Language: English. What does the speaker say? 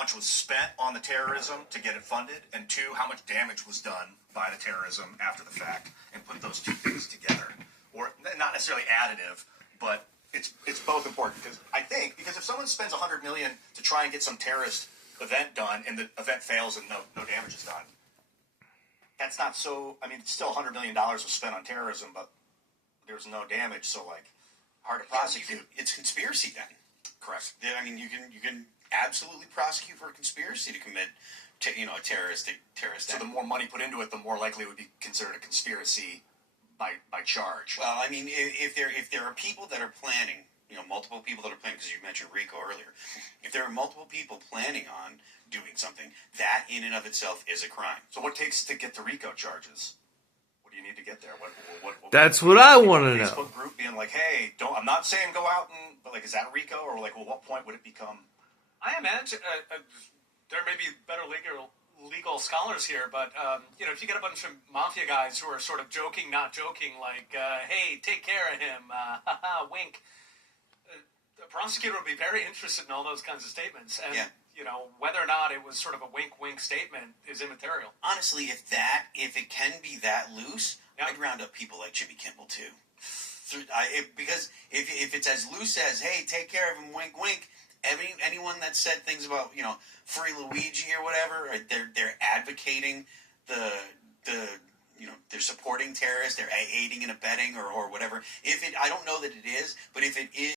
much was spent on the terrorism to get it funded, and two, how much damage was done by the terrorism after the fact, and put those two things together. Or not necessarily additive, but it's both important because if someone spends $100 million to try and get some terrorist event done, and the event fails and no damage is done, that's not so. I mean, it's still $100 million was spent on terrorism, but there's no damage, so hard to prosecute. It's conspiracy then. Correct. I mean, you can absolutely prosecute for a conspiracy to commit, a terrorist So the more money put into it, the more likely it would be considered a conspiracy by charge. Well, I mean, if there are people that are planning, multiple people that are planning, because you mentioned RICO earlier, if there are multiple people planning on doing something, that in and of itself is a crime. So what takes to get to RICO charges? What do you need to get there? That's what I want to know. Facebook group being like, hey, I'm not saying go out but is that RICO? Or what point would it become? I imagine there may be better legal scholars here, but if you get a bunch of mafia guys who are sort of joking, not joking, hey, take care of him, wink. The prosecutor would be very interested in all those kinds of statements, and whether or not it was sort of a wink statement is immaterial. Honestly, if it can be that loose, I'd round up people like Jimmy Kimmel too. Because if it's as loose as, hey, take care of him, wink wink. Anyone that said things about free Luigi or whatever, or they're advocating they're supporting terrorists, they're aiding and abetting or whatever. I don't know that it is, but if it is.